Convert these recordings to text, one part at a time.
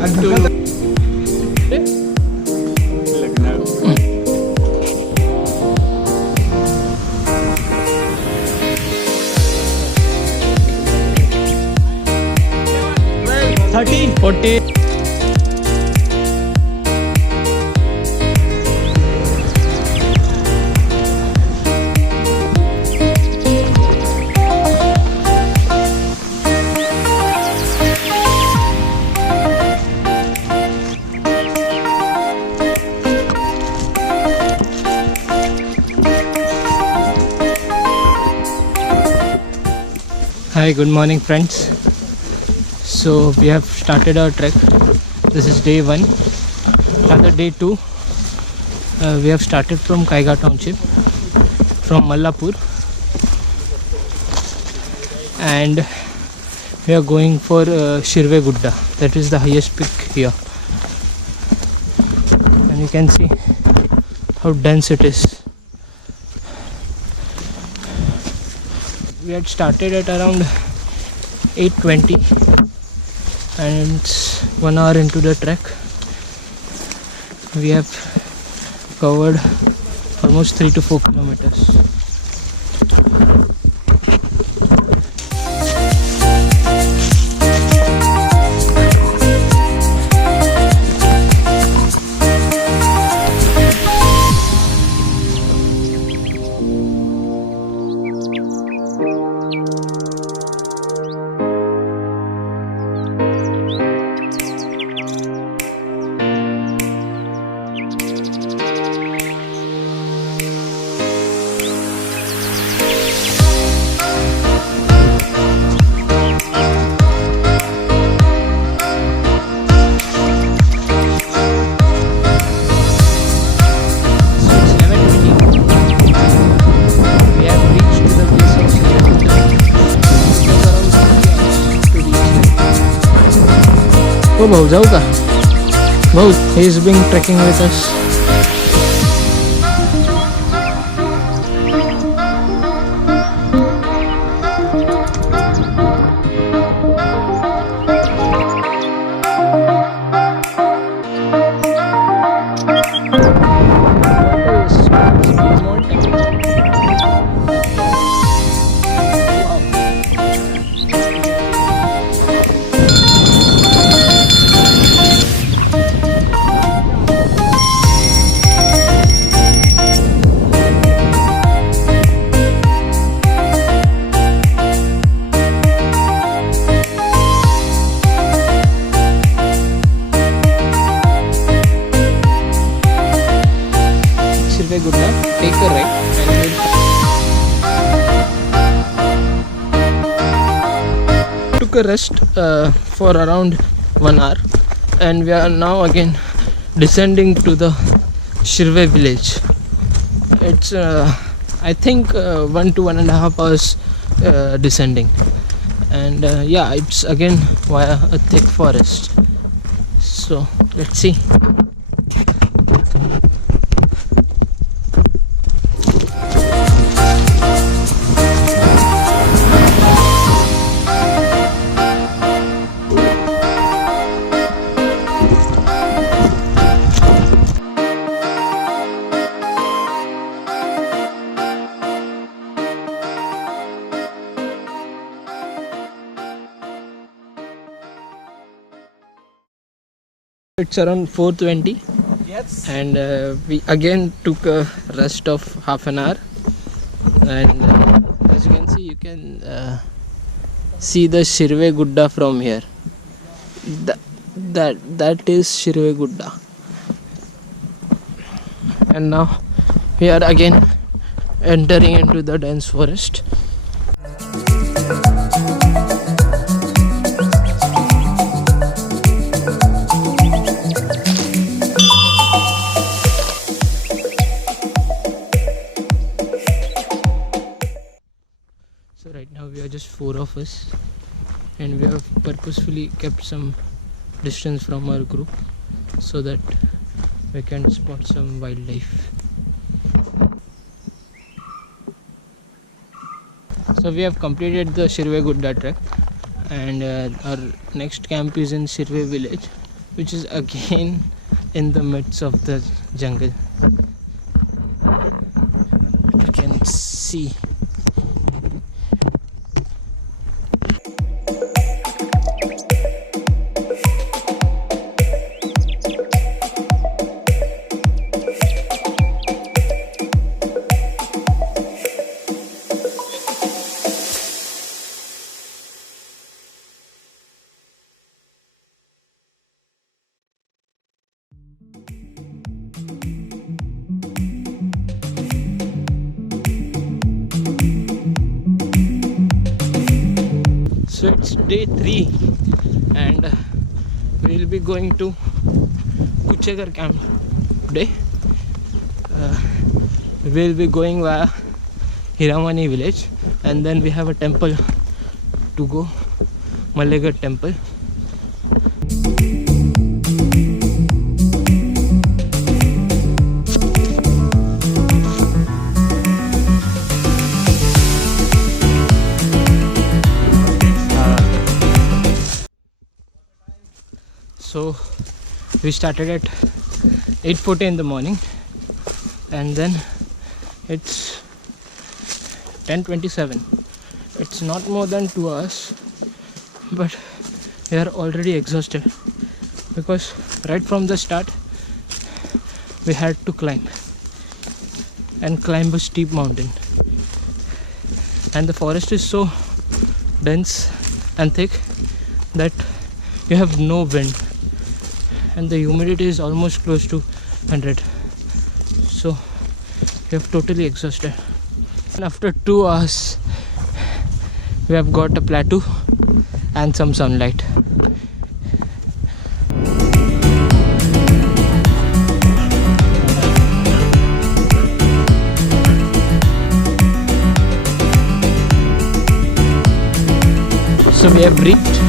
have to. $13, $14. Hi, good morning friends. So we have started our trek. This is day 1, rather day 2. We have started from Kaiga township, from Mallapur, and we are going for Shirve Gudda. That is the highest peak here, and you can see how dense it is. We had started at around 8:20 and it's 1 hour into the trek. We have covered almost 3 to 4 kilometers. Oh, भाऊ जाऊ का? भाऊ, he is being trekking with us. Shirve Gudda, take a right and took a rest for around 1 hour, and we are now again descending to the Shirve village. It's I think 1 to 1.5 hours descending, and yeah, it's again via a thick forest. So let's see. It's around 4:20. Yes. And we again took a rest of half an hour, and as you can see, you can see the Shirve Gudda from here. That is Shirve Gudda. And now we are again entering into the dense forest. So right now we are just 4 of us, and we have purposefully kept some distance from our group so that we can spot some wildlife. So we have completed the Shirve Gudda trek, and our next camp is in Shirve village, which is again in the midst of the jungle. You can see. So it's day 3 and we will be going to Kucheghar camp today. We will be going via Hiramani village and then we have a temple to go, Malaggade temple. So we started at 8:40 in the morning and then it's 10:27. It's not more than 2 hours, but we are already exhausted because right from the start we had to climb a steep mountain, and the forest is so dense and thick that you have no wind and the humidity is almost close to 100, so we have totally exhausted. And after 2 hours we have got a plateau and some sunlight. So we have reached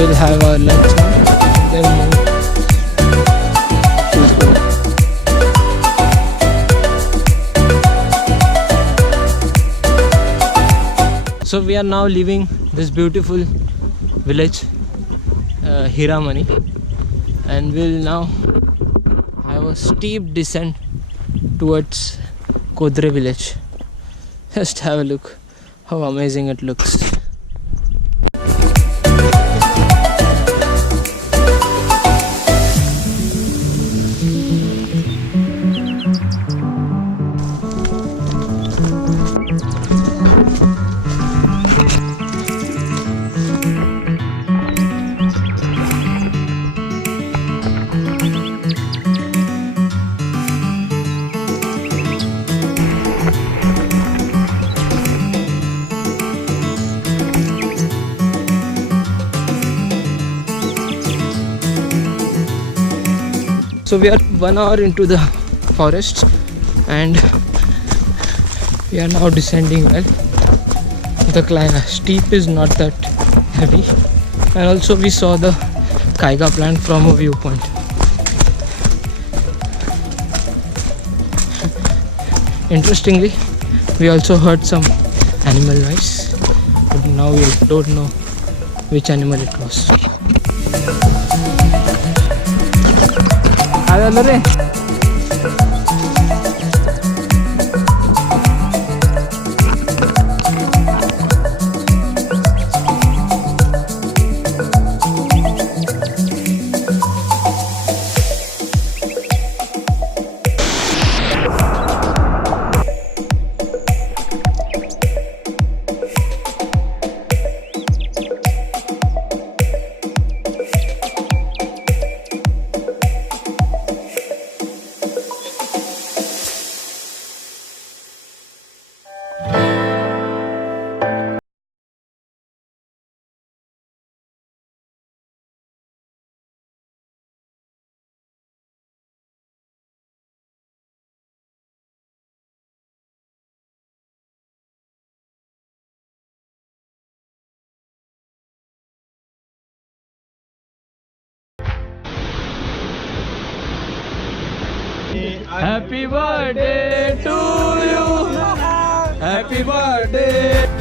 we'll have our lunch and then move. So we are now leaving this beautiful village, Hiramani, and we'll now have a steep descent towards Kodre village. Just have a look how amazing it looks. So we are 1 hour into the forest and we are now descending well. The steep is not that heavy, and also we saw the kaiga plant from a viewpoint. Interestingly, we also heard some animal noise, but now we don't know which animal it was. Happy birthday to you. Happy birthday.